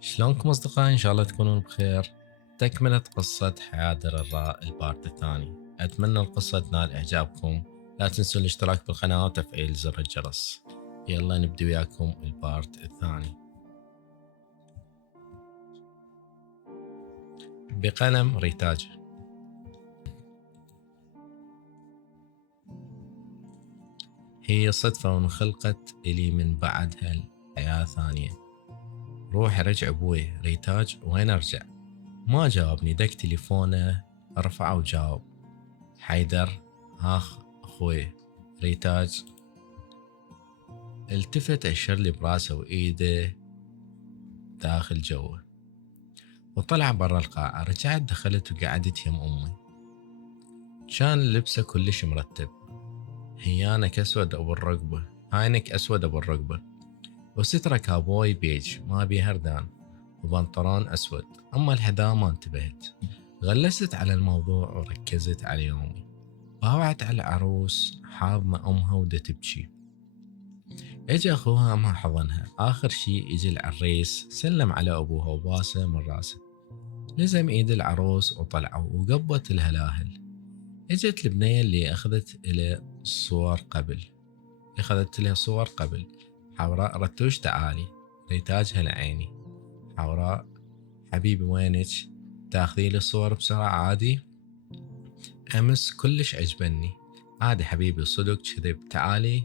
شلونكم أصدقائي؟ إن شاء الله تكونون بخير. تكملة قصة حياة درراء البارت الثاني. أتمنى القصة تنال إعجابكم. لا تنسوا الاشتراك بالقناة وتفعيل زر الجرس. يلا نبدي وياكم البارت الثاني. بقلم ريتاج. هي صدفة وانخلقت إلي من بعدها الحياة ثانية. روح رجع أبوي ريتاج، وين أرجع؟ ما جاوبني. دق تليفونه أرفعه وجاوب. حيدر، أخوي ريتاج. التفت أشر لي براسه وإيده داخل جوه، وطلع برا القاعة. رجعت دخلت وقعدت يم أمي. كان لبسه كلش مرتب، هيانك أسود أبو الرقبة، هاينك أسود أبو الرقبة، وسترة كابوي بيج ما بيه هردان، وبنطلون أسود. أما الحذاء ما انتبهت. غلست على الموضوع وركزت على يومي. باوعت على العروس حاضنة أمها ودا تبكي. اجى اخوها ما حضنها. اخر شي اجى العريس سلم على ابوها وباسه من راسه. لزم ايد العروس وطلعوا وقبت الهلاهل. اجت البنية اللي اخذت لها صور قبل. حوراء رتوش تعالي. ريتاج هلا عيني. حوراء حبيبي وينك؟ تاخذي لي الصور بسرعة عادي؟ امس كلش عجبني. عادي حبيبي صدق كذب تعالي.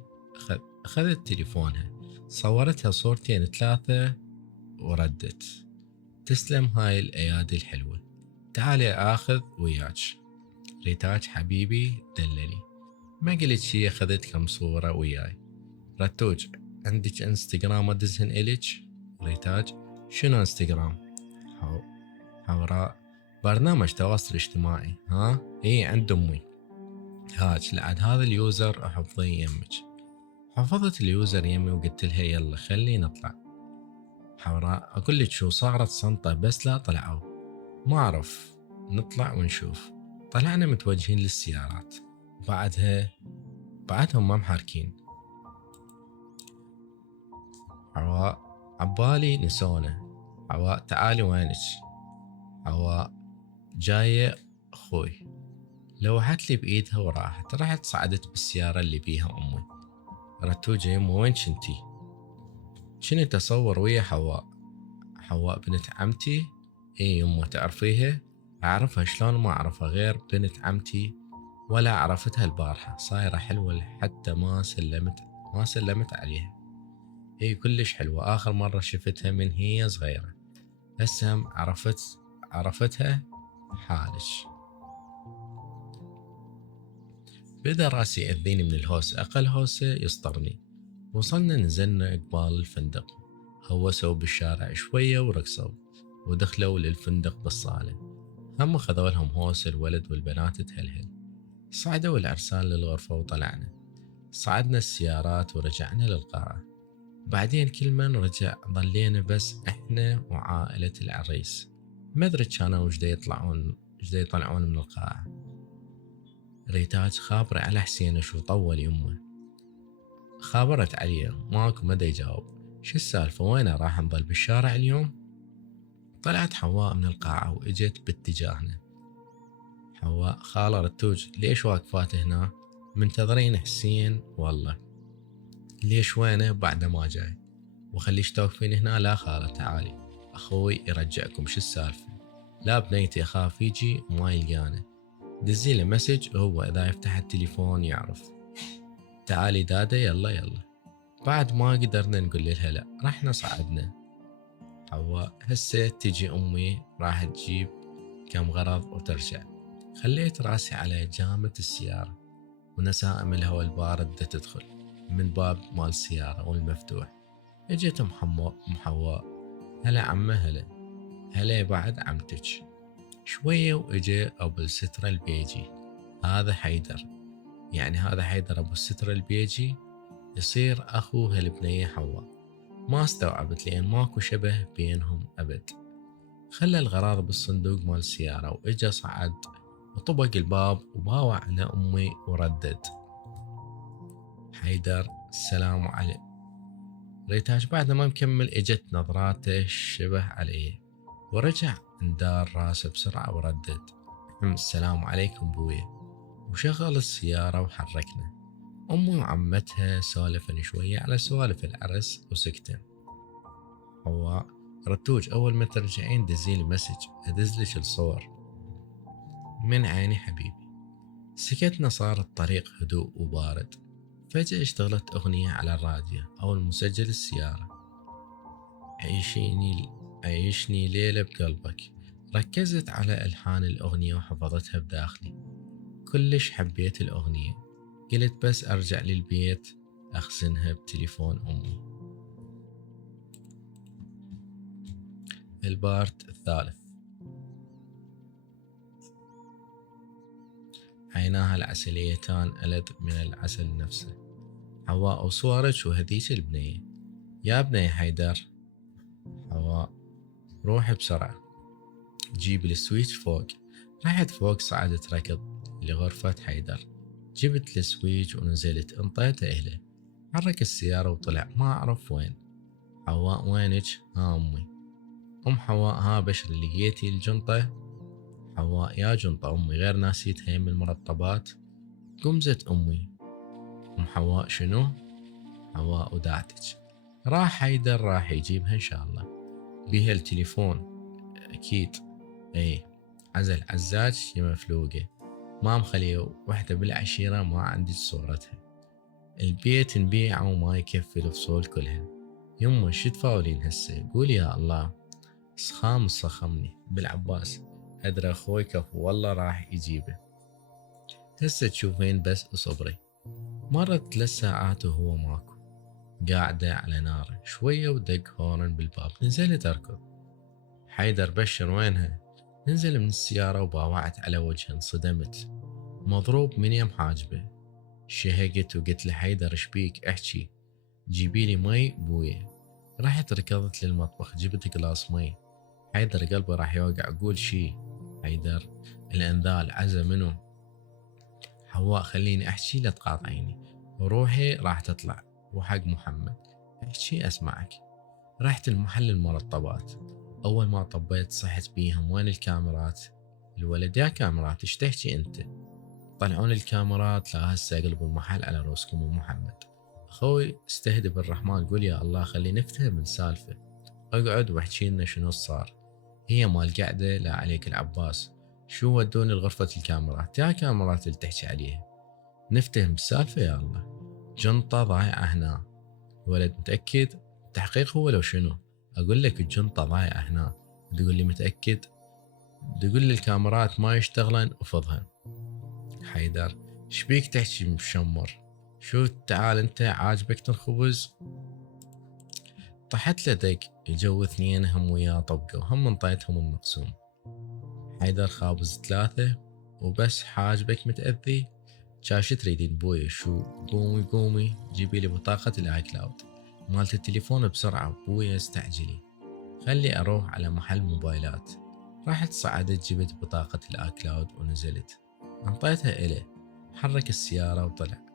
أخذت تليفونها صورتها صورتين ثلاثة وردت. تسلم هاي الأيادي الحلوة، تعالي آخذ وياك. ريتاج حبيبي دللي. ما قلت شي، أخذت كم صورة وياي. رتوج عندك انستغرام أدزهن إلك؟ ريتاج شنو انستغرام؟ حو... حوراء برنامج تواصل اجتماعي. ها اي عند أمي. هاج لعد هذا اليوزر أحفظيه يمك. حفظت اليوزر يمي وقلت لها يلا خلي نطلع. حوراء أقول لك شو صارت صنطة بس لا طلعوا. ما أعرف، نطلع ونشوف. طلعنا متوجهين للسيارات. بعدهم ما محركين. حواء عبالي نسونا. حواء تعالي وينك؟ حواء جاية أخوي. لوحت لي بإيدها رحت صعدت بالسيارة اللي بيها أمي. رتوجة يمه وين شنتي؟ شنو تصور ويا حواء بنت عمتي. اي يمه تعرفيها؟ اعرفها شلون ما اعرفها غير بنت عمتي، ولا عرفتها البارحة. صايرة حلوة حتى ما سلمت عليها. اي كلش حلوة. اخر مرة شفتها من هي صغيرة. هسه عرفتها حالش. بدا راسي يأذيني من الهوسة، اقل هوسة يسطرني. وصلنا نزلنا قبال الفندق. هوسوا بالشارع شوية ورقصوا، ودخلوا للفندق بالصالة. هم خذوا لهم هوس الولد والبنات تهلهل. صعدوا العرسان للغرفة وطلعنا. صعدنا السيارات ورجعنا للقاعة. بعدين كل من رجع ظلينا بس احنا وعائلة العريس. ما ادري كانوا وجدا يطلعون من القاعة. ريتاج خابرة على حسين شو طول يمه. خابرت عليه ماكو مدى يجاوب. شو السالفة؟ وينه راح نظل بالشارع اليوم؟ طلعت حواء من القاعة واجت باتجاهنا. حواء خالة رتوج ليش واقفات هنا؟ منتظرين حسين والله. ليش وينه بعد ما جاي؟ وخليش توقفين هنا. لا خالة تعالي، اخوي يرجعكم. شو السالفة؟ لا بنيتي اخاف يجي وما يلقانا. دزي له مسج وهو اذا يفتح التليفون يعرف. تعالي دادا يلا يلا. بعد ما قدرنا نقول لها لا رحنا صعدنا. حواء هسه تجي امي راح تجيب كم غرض وترجع. خليت راسي على جامة السيارة، ونسائم الهواء البارد تدخل من باب مال السيارة والمفتوح. اجت محواء. هلا عمه هلا. هلا بعد عمتك. شوية واجا ابو السترة البيجي. هذا حيدر. يعني هذا حيدر ابو السترة البيجي يصير اخو هالبنية حواء. ما استوعبت لان ماكو شبه بينهم ابد. خلى الغراض بالصندوق مال السيارة واجا صعد وطبق الباب وباوع على أمي وردد. حيدر السلام عليكم. ريتاج بعد ما مكمل اجت نظراته الشبه عليه، ورجع اندار راسه بسرعة وردد: السلام عليكم بويا. وشغل السيارة وحركنا. أمي وعمتها سولفن شوية على سوالف العرس وسكتن. حواء: رتوج أول ما ترجعين دزيلي مسج أدزلك الصور. من عيني حبيبي. سكتنا، صار الطريق هدوء وبارد. فجأة اشتغلت أغنية على الراديو أو المسجل السيارة: عيشني ليلة بقلبك. ركزت على ألحان الأغنية وحفظتها بداخلي. كلش حبيت الأغنية. قلت بس أرجع للبيت أخزنها بتليفون أمي. البارت الثالث. عيناها العسليتان ألذ من العسل نفسه. حواء: وصورك وهذيك البنية. يا بني حيدر. حواء: روحي بسرعة جيب السويتش فوق. رحت فوق، صعدت ركض لغرفة حيدر، جبت السويتش ونزلت انطيته إله. حرك السيارة وطلع ما أعرف وين. حواء: وينك؟ ها أمي. حواء: ها بشر لقيتي الجنطة؟ حواء: يا جنطة أمي غير ناسيتها من المرطبات. قمزت أمي. حواء: شنو؟ حواء: وداعتك. راح حيدر راح يجيبها إن شاء الله. بيها التليفون أكيد. اي عزل عزاج يا مفلوقة. ما مخليه وحدة بالعشيرة ما عندي صورتها. البيت نبيعه وما يكفي الفصول كلها. يمه شو تفاولين هسه؟ قول يا الله. سخام صخمني بالعباس. أدرى أخوي كفو والله راح يجيبه. هسه تشوفين بس اصبري. مرت 3 ساعات وهو ماكو. قاعدة على ناره شوية ودق هورن بالباب. نزلت أركض. حيدر: بشر وينها؟ نزل من السيارة وباوعت على وجهه. انصدمت. مضروب من يم حاجبه. شهقت وقلت له: حيدر شبيك؟ احكي. جيبيلي مي بويا. رحت ركضت للمطبخ جبت قلاص مي. حيدر قلبه راح يوقع. قول شي حيدر. الانذال عزا منو؟ حواء: خليني احكي لا تقاطعيني. وروحي راح تطلع وحق محمد. احكي اسمعك. رحت المحل المرطبات. اول ما طبيت صحت بيهم: وين الكاميرات؟ الولد: يا كاميرات ايش تحكي انت؟ طلعون الكاميرات. لا هسه اقلبوا المحل على روسكم ومحمد. اخوي استهدي بالرحمن قول يا الله خلي نفتهم السالفة. اقعد واحكي لنا شنو صار. هي مال قعدة لا عليك العباس. شو ودوني لغرفة الكاميرات؟ يا كاميرات اللي تحكي عليها. نفتهم السالفة يا الله. جنطة ضايعة هنا. الولد: متأكد؟ تحقيق هو لو شنو؟ اقول لك الجنطة ضايعة هنا. تقول لي متأكد؟ تقول لي الكاميرات ما يشتغلن افضها. حيدر: شبيك تحكي مشمر؟ شو تعال انت عاجبك تنخبز؟ طحت له دق. جو 2 هم وياه طبقوا هم انطيتهم المقسوم. حيدر: خابز 3 وبس حاجبك متأذي؟ شاش تريدين بوي؟ شو قومي جيبي لي بطاقة الاي كلاود مالت التليفون بسرعة بويا استعجلي. خلي اروح على محل موبايلات. راحت صعدت جبت بطاقة الاي كلاود ونزلت. انطيتها إله. حرك السيارة وطلع.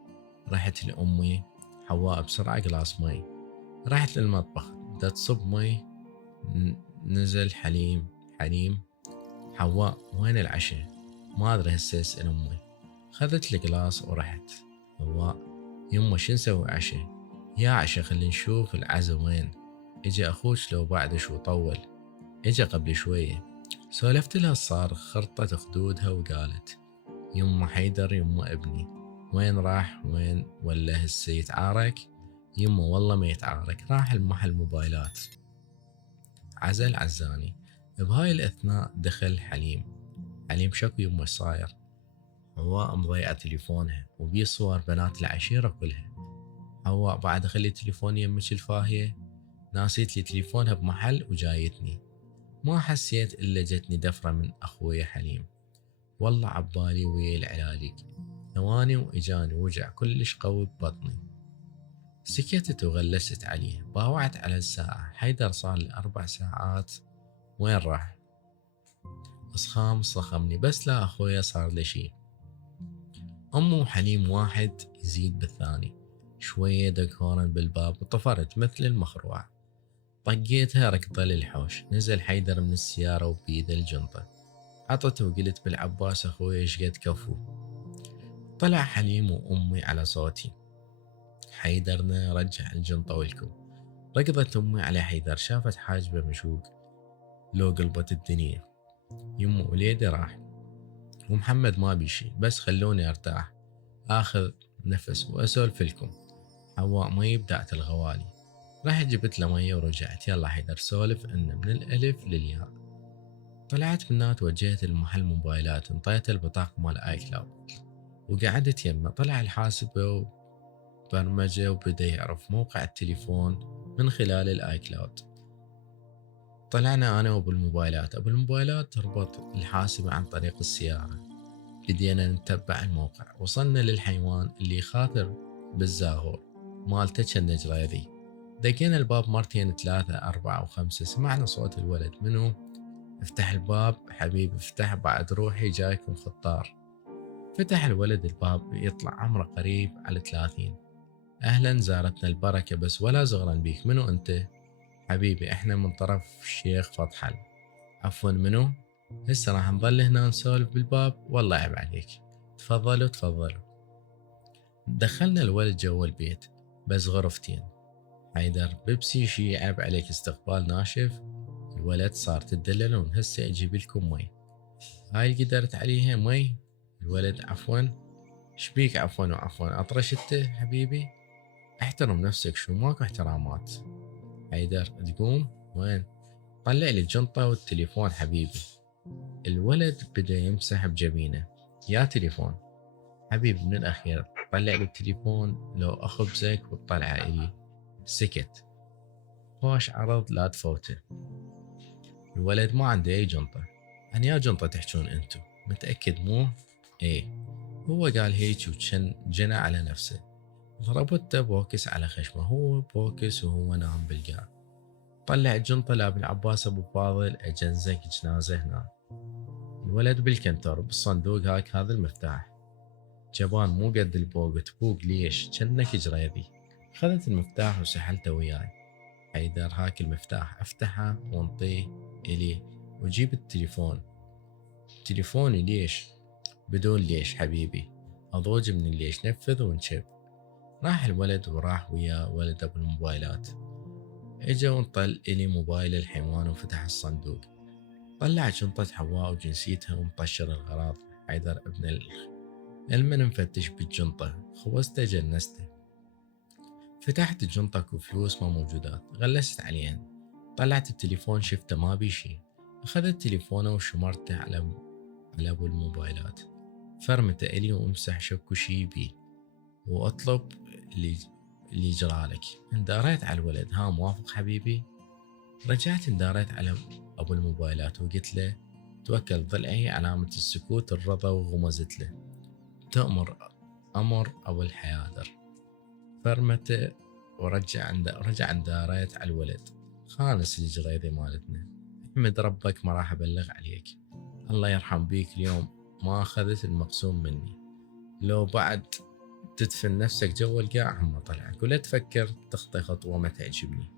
رحت لأمي. حواء: بسرعة قلاص مي. رحت للمطبخ دا تصب مي. نزل حليم. حواء: وين العشاء؟ ما ادري هسه اسأل امي. خذت القلاص ورحت. حواء: يمه شو نسوي عشاء؟ يا عشاء خلي نشوف العزا وين. اجا اخوك لو بعد شو طول. اجا قبل شوية. سولفت لها الصار خرطت خدودها وقالت: يمه حيدر يمه ابني. وين راح وين ولا هسه يتعارك؟ يمه والله ما يتعارك راح المحل موبايلات. عزل عزاني. بهاي الأثناء دخل حليم شكو يمه صاير. حواء مضيعة تليفونها وبيه صور بنات العشيرة كلها. حواء: بعد خلي تليفون يمك الفاهية. ناسيت لي تليفونها بمحل وجايتني. ما حسيت إلا جتني دفرة من أخوي حليم. والله عبالي ويا العلاليق. ثواني وإجاني وجع كلش قوي ببطني. سكتت وغلست عليه. باوعت على الساعة. حيدر صار لي 4 ساعات وين راح؟ أصخام صخمني بس لا أخويا صار لي شي. أمه وحليم واحد يزيد بالثاني. شوية دق هورن بالباب وطفرت مثل المخروع. طقيتها ركضة للحوش. نزل حيدر من السيارة وبيده الجنطة. عطته وقلت بالعباس أخوي شقد كفو. طلع حليم وأمي على صوتي. حيدرنا رجع الجنطة والكم. ركضت أمي على حيدر، شافت حاجبه مشوق لو قلبت الدنيا. يمه وليدي راح ومحمد ما بيشي، بس خلوني ارتاح اخذ نفس واسولف لكم. حواء مي بدأت الغوالي. رحت جبت له مية ورجعت. يلا حيدر سولف انه من الالف للياء. طلعت منها توجهت لمحل موبايلات، انطيت البطاقة مال اي كلاود وقعدت يمه. طلع الحاسبة وبرمجة وبدأ يعرف موقع التليفون من خلال الاي كلاود. طلعنا انا وابو الموبايلات. ابو الموبايلات تربط الحاسبة عن طريق السيارة. بدينا نتبع الموقع. وصلنا للحيوان اللي خاطر بالزاهور مالته النجريذي. دقينا الباب مرتين 3 4 و5. سمعنا صوت الولد. منو؟ افتح الباب حبيبي افتح، بعد روحي جايكم خطار. فتح الولد الباب. يطلع عمره قريب على 30. اهلا زارتنا البركة، بس ولا زغرا بيك. منو انت؟ حبيبي احنا من طرف الشيخ فطحل. عفوا منو؟ هسه راح نظل هنا نسولف بالباب، والله عيب عليك. تفضلوا تفضلوا. دخلنا الولد جوا البيت بس غرفتين. حيدر بيبسي شي عيب عليك استقبال ناشف. الولد صار تدللون هسه اجيب لكم مي. هاي اللي قدرت عليها مي. الولد عفوا. شبيك عفوا وعفوا؟ اطرش انت حبيبي؟ احترم نفسك، شو ماكو احترامات. حيدر تقوم وين؟ طلع لي الجنطة والتليفون حبيبي. الولد بدأ يمسح بجبينه. يا تليفون حبيبي من الأخير طلع لي التليفون، لو أخبزك وتطلع إلي. سكت. خوش عرض لا تفوته. الولد ما عنده أي جنطة. عن يا جنطة تحجون أنتو؟ متأكد مو؟ إيه. هو قال هيك وكان جنى على نفسه. ضربته بوكس على خشمه. هو بوكس وهو نام بالقاع. طلع الجنطة لابن العباس أبو فاضل أجنزك جنازة هنا. الولد بالكنتر بالصندوق هاك هذا المفتاح. جبان مو قد البوق تبوق ليش جنك جريبي. خذت المفتاح وسحلته وياي. حيدر هاك المفتاح افتحه وانطيه الي وجيب التليفون. تليفوني ليش؟ بدون ليش حبيبي، اضوج من الليش نفذ ونشب. راح الولد وراح ويا ولد ابو الموبايلات. اجا وانطل الي موبايل الحيوان وفتح الصندوق. طلع شنطة حواء وجنسيتها ومطشر الغراض. حيدر ابن المن مفتش بالجنطة. خوسته جنسته. فتحت الجنطة اكو فلوس ما موجودات. غلست عليهن. طلعت التليفون شفته ما بي شي. اخذت تليفونه وشمرته على ابو الموبايلات. فرمته الي وامسح شكو شي بي واطلب اللي جرالك. انداريت على الولد. ها موافق حبيبي؟ رجعت انداريت على ابو الموبايلات وقلت له توكل ضلعي علامة السكوت الرضا وغمزت له تأمر أمر أبو الحيادر. فرمته رجع انداريت على الولد. خانس الجريدة مالتنا. احمد ربك ما راح ابلغ عليك. الله يرحم بيك اليوم ما اخذت المقسوم مني. لو بعد تدفن نفسك جوا القاع هم طلعك، ولا تفكر تخطي خطوة ما تعجبني.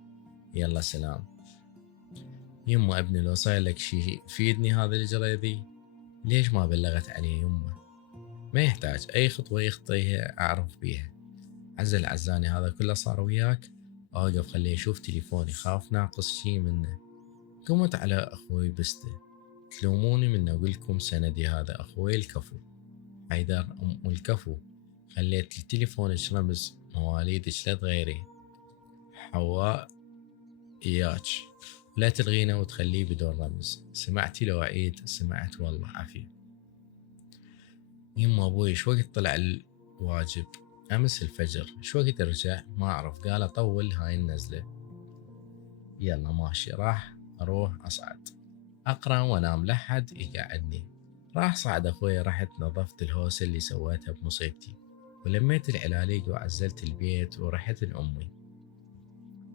يلا سلام. يمه ابني لو صاير لك شي فيدني هذا الجريدي. ليش ما بلغت عليه يمه؟ ما يحتاج اي خطوة يخطيها اعرف بيها. عزل عزاني هذا كله صار وياك. اوقف خليه يشوف تليفوني، خاف ناقص شي منه. قمت على اخوي بسته. تلوموني من اقولكم سندي هذا اخوي الكفو. حيدر ام الكفو. خليت التليفون رمز مواليدك لا تغيري. حواء اياك لا تلغينا وتخليه بدون رمز. سمعتي لو اعيد؟ سمعت والله عافية. يما ابوي شو وقت طلع الواجب؟ امس الفجر. شو وقت رجع؟ ما اعرف، قال اطول هاي النزلة. يلا ماشي. راح اروح اصعد اقرا وانام لحد يقعدني. راح صعد اخوي. رحت نظفت الهوسة اللي سويتها بمصيبتي ولميت العلاليق وعزلت البيت ورحت لامي.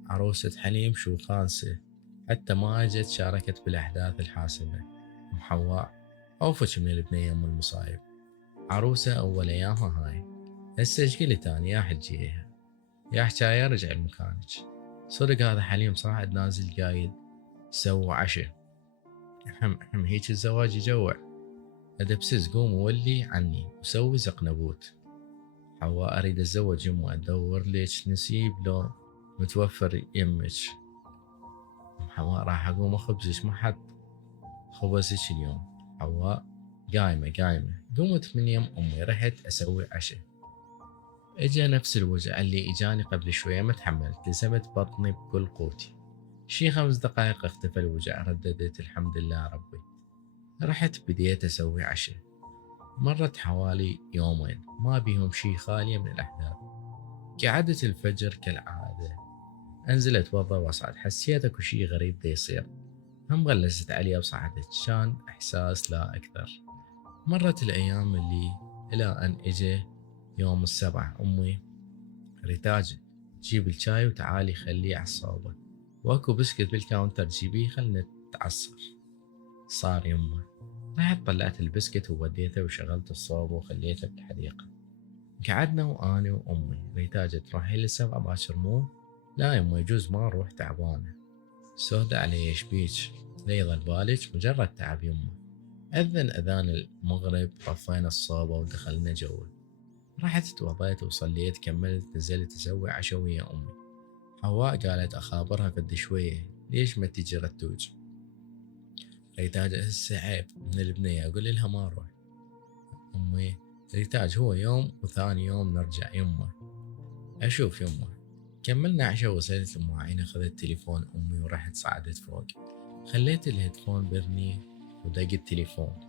عروسة حليم شو خانسة، حتى ما اجت شاركت بالاحداث الحاسمة. ام حواء اوفج من البنية ام المصايب. عروسة اول ايامها هاي. هسه ايش قلت اني يا حجيها؟ يا حجاية رجع لمكانك. صدق هذا حليم صاعد نازل قايد سووا عشاء. هيك الزواج يجوع. ادبسس قوم وولي عني وسوي زقنبوت. حواء اريد اتزوج يمه، ادور ليش نسيب لو متوفر يمك. حواء راح اقوم اخبزك، ما حد خبزك اليوم. حواء قايمة قمت من يم امي رحت اسوي عشاء. اجا نفس الوجع اللي اجاني قبل شوية، ما تحملت، لزمت بطني بكل قوتي. شي 5 دقايق اختفى الوجع، رددت الحمد لله ربي. رحت بديت اسوي عشاء. مرت حوالي يومين ما بيهم شي خالية من الأحداث. قعدت الفجر كالعادة، أنزل أتوضى وأصعد، حسيت أكو شي غريب دا يصير. هم غلست علي وصعدت، كان إحساس لا أكثر. مرت الأيام إلى أن إجا يوم السبع. أمي ريتاج جيب الشاي وتعالي خليه على الصوبة، واكو بسكت بالكاونتر جيبيه خلنا نتعصر. صار يمه. رحت طلعت البسكت ووديته وشغلت الصوبة وخليته بالحديقة. قعدنا وأنا وأمي. ريتاج تروحين للسبعة باكر مو؟ لا يمه يجوز ما أروح، تعبانة. سودة علي يشبيك؟ لا يظل بالك مجرد تعب يمه. أذن أذان المغرب، طفينا الصوبة ودخلنا جوه. رحت توضيت وصليت، كملت نزلت أسوي عشا ويا أمي. حواء قالت أخابرها قد شوية ليش ما تجي رتوج. ريتاج هسه عيب من البنية، أقول لها ما أروح. أمي ريتاج هو يوم وثاني يوم نرجع يمه. أشوف يمه. كملنا عشا وصلت المواعين، أخذت تليفون أمي ورحت صعدت فوق. خليت الهيدفون برني ودق التليفون.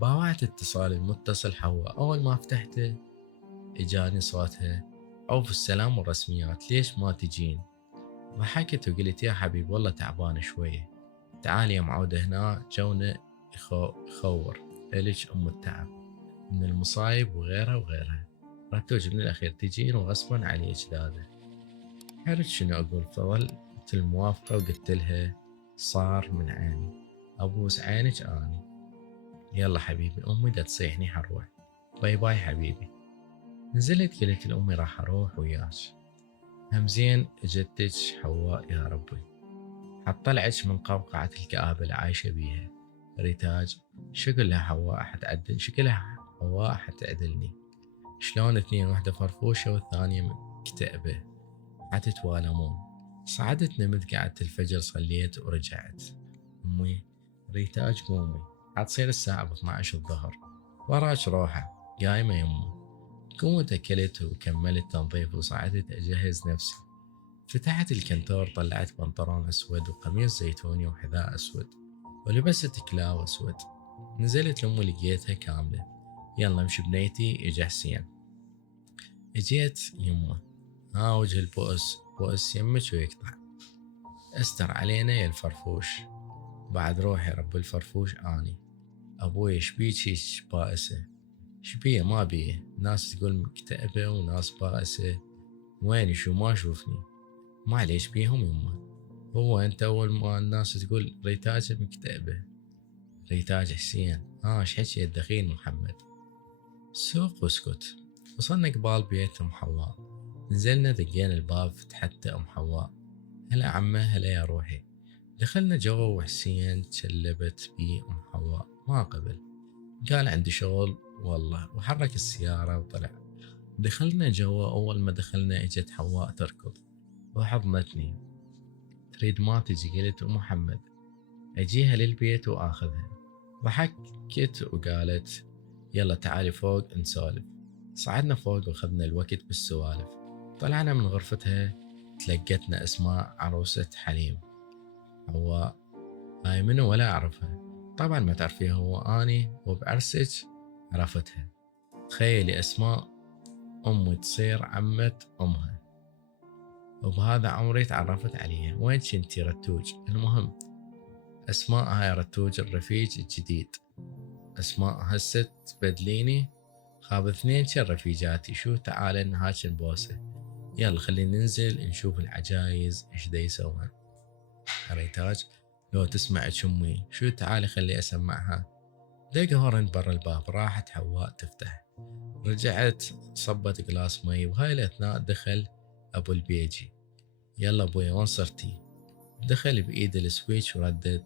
باوعت اتصال المتصل حواء. أول ما فتحته إجاني صوتها: عوف السلام والرسميات، ليش ما تجين؟ ضحكت وقلت يا حبيب والله تعبانة شوية، تعالي يا معودة هنا جونا يخور إلك أم التعب من المصايب وغيرها. رتوج من الأخير تجين وغصبا عليك داده. حرج شنو أقول، فظلت الموافقة وقلت لها صار من عيني، أبوس عينك أني. يلا حبيبي أمي دا تصيحني حروح، باي باي حبيبي. نزلت قلت لأمي راح أروح وياك. همزين اجتك حواء يا ربي، حطلعك من قوقعة الكآبة اللي عايشة بيها. ريتاج شكلها حواء حتعدل، شكلها حواء حتعدلني. شلون اثنين، واحدة فرفوشة والثانية مكتئبة، حتتوالمون. صعدت نمت، قعدت الفجر صليت ورجعت. أمي ريتاج قومي، حتصير الساعة 12 الظهر، وراك روحة. قايمة يمه. قمت أكلت وكملت تنظيف وصعدت أجهز نفسي. فتحت الكنتور، طلعت بنطلون أسود وقميص زيتوني وحذاء أسود ولبست كلاو أسود. نزلت لأمي لقيتها كاملة. يلا امشي بنيتي اجا حسين. اجيت يمه. ها وجه البؤس يمك ويقطع. استر علينا يا الفرفوش. بعد روحي رب الفرفوش اني. ابوي شبيك هيك بائسة؟ شبيه ما بيه، ناس تقول مكتئبة وناس بائسة. ويني شو ما اشوفني؟ معليش بيهم يمه. هو انت اول ما الناس تقول ريتاج مكتئبة. ريتاج حسين ايش حكي الدخيل محمد. سوق واسكت. وصلنا قبال بيت ام حواء. نزلنا دقينا الباب، فتحت ام حواء. هلا عمه، هلا يا روحي. دخلنا جوا وحسين تشلبت بي ام حواء ما قبل. قال عندي شغل والله، وحرك السيارة وطلع. دخلنا جوا. أول ما دخلنا إجت حواء تركض وحضنتني. تريد ما تجي؟ قلت محمد أجيها للبيت وآخذها. ضحكت وقالت يلا تعالي فوق نسولف. صعدنا فوق وأخذنا الوقت بالسوالف. طلعنا من غرفتها، تلقتنا أسماء عروسة حليم. حواء هاي منو ولا أعرفها؟ طبعا ما تعرفيها، هو أني وبعرسك عرفتها. تخيلي أسماء أمي تصير عمة أمها، وبهذا عمري تعرفت عليها. وين كنتي رتوج؟ المهم أسماء هاي رتوج الرفيج الجديد. أسماء هسه تبدليني؟ خاب اثنين كان رفيجاتي، شو تعالى نهاك نبوسه. يلا خلينا ننزل نشوف العجايز ايش دا يسوون. ريتاج لو تسمع أمي شو، تعالي خلي أسمعها. دق هورن برا الباب. راحت حواء تفتح. رجعت صبت قلاص مي، وهاي الأثناء دخل أبو البيجي. يلا أبويا وين صرتي؟ دخل بإيد السويتش وردد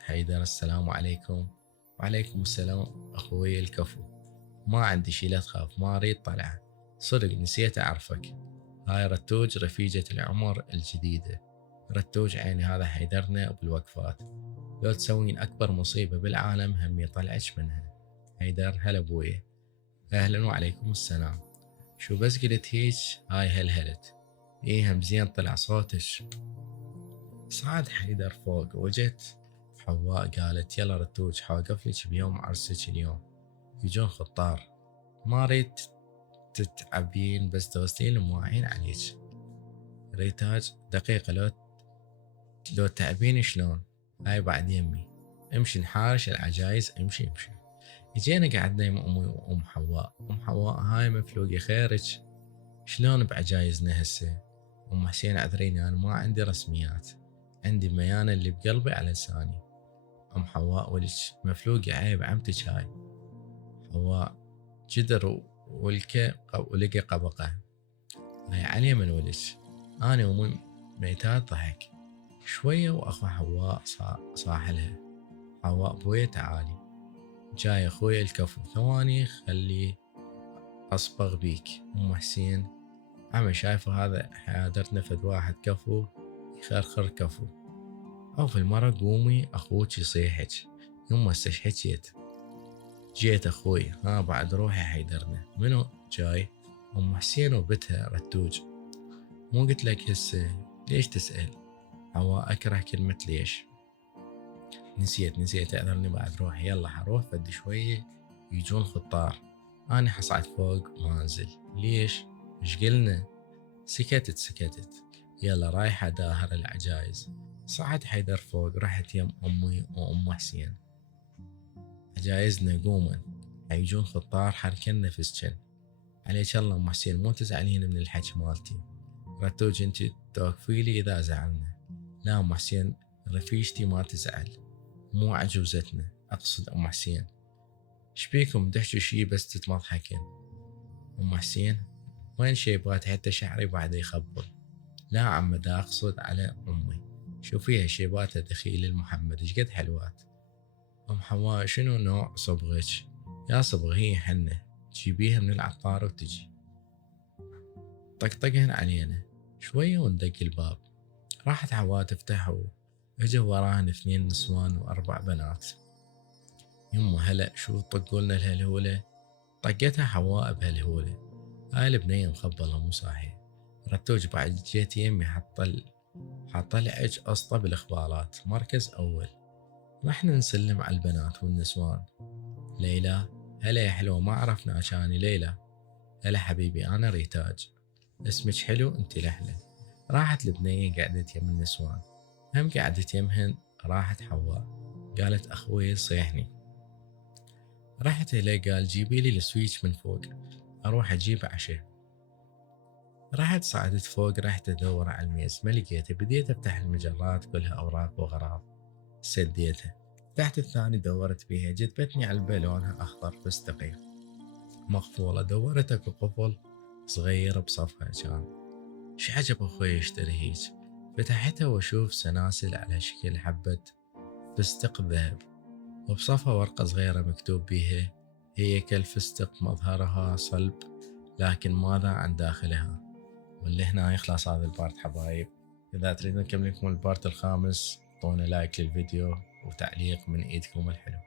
حيدر السلام عليكم. وعليكم السلام أخوي الكفو. ما عندي شي لا تخاف، ما أريد طلعة، صدق نسيت أعرفك. هاي رتوج رفيجة العمر الجديدة. رتوج عيني هذا حيدرنا أبو الوقفات، لو تسوين أكبر مصيبة بالعالم هم يطلعش منها. حيدر هلا أبويا. أهلا وعليكم السلام. شو بس قلت هيج هاي هلهلت. إيه هم زين طلع صوتش. صعد حيدر فوق وجت حواء قالت يلا رتوج حوقف لك بيوم عرسك اليوم، يجون خطار، ما ريت تتعبين بس تغسلين المواعين عليك. ريتاج دقيقة، لو تعبين شلون؟ هاي بعد يمي، امشي نحارش العجايز، امشي. اجينا قعدنا يم امي وام حواء. ام حواء هاي مفلوقي خيرك، شلون بعجايزنا هسه؟ ام حسين اعذريني انا ما عندي رسميات، عندي ميانة اللي بقلبي على لساني. ام حواء ولك مفلوقي عيب عمتك هاي. حواء جدر ولقى قبقه. هاي علي من ولك، انا وامي ميتات ضحك. شوية واخو حواء صاحلها. حواء بويا تعالي، جاي اخوي الكفو، ثواني خلي اصبغ بيك. ام حسين عمي شايفه هذا حيادرتنا فد واحد كفو يخرخر كفو. او في المرة قومي اخوك يصيحك. يما استش حكيت؟ جيت اخوي، ها بعد روحي حيدرنا. منو جاي؟ ام حسين وبتها رتوج. مو قلت لك هسه ليش تسأل؟ حواء اكره كلمة ليش. نسيت اعذرني بعد روحي. يلا حروح فد شوية يجون خطار، أنا حصعد فوق ما أنزل. ليش؟ إيش قلنا؟ سكتت. يلا رايحة داهر العجايز. صعد حيدر فوق، رحت يم أمي وأم حسين. عجايزنا قومن، حيجون خطار حركن نفسجن. عليك الله أم حسين مو تزعلين من الحكي مالتي. رتوج انتي توقفيلي إذا زعلنا. لا أم حسين رفيجتي ما تزعل، مو عجوزتنا أقصد أم حسين. شبيكم تحكوا شي بس تتمضحكن؟ أم حسين وين شيبات حتى شعري بعد يخبل. لا عم دا أقصد على أمي، شوفيها شيباتها دخيل المحمد شقد حلوات. أم حواء شنو نوع صبغك؟ يا صبغ هي حنة، تجيبيها من العطار وتجي. طقطقهن علينا شوية وندق الباب. راحت حواء تفتح اجوا وراهن 2 نسوان و4 بنات. يما هلا شو طقولنا الهلهولة؟ طقتها حواء بهالهولة. هاي البنية مخبلة مو صاحية. رتوج بعد جيت يمي حطلعج أسطى بالإخبارات مركز أول. رحنا نسلم على البنات والنسوان. ليلى هلا يا حلوة، ما عرفنا عشاني. ليلى هلا حبيبي أنا ريتاج. اسمك حلو انتي لحلة. راحت البنية قعدت يم النسوان، هم قعدت يمهن. راحت حواء قالت أخوي صيحني. رحت إليه قال جيبي لي السويتش من فوق أروح أجيب عشاء. رحت صعدت فوق، رحت أدور على الميز ما لقيته. بديت أفتح المجرات كلها أوراق وأغراض، سديتها. فتحت الثاني دورت بيها، جذبتني علبة لونها أخضر فستقي مقفولة. دورت أكو قفل صغير بصفها كان. شعجب أخوي يشتري هيج. فتحتها وأشوف سلاسل على شكل حبة فستق ذهب، وبصفها ورقة صغيرة مكتوب بيها هي كالفستق مظهرها صلب لكن ماذا عن داخلها. واللي هنا يخلص هذا البارت حبايب. إذا تريدون نكمل لكم البارت الخامس اعطونا لايك للفيديو وتعليق من ايدكم الحلو.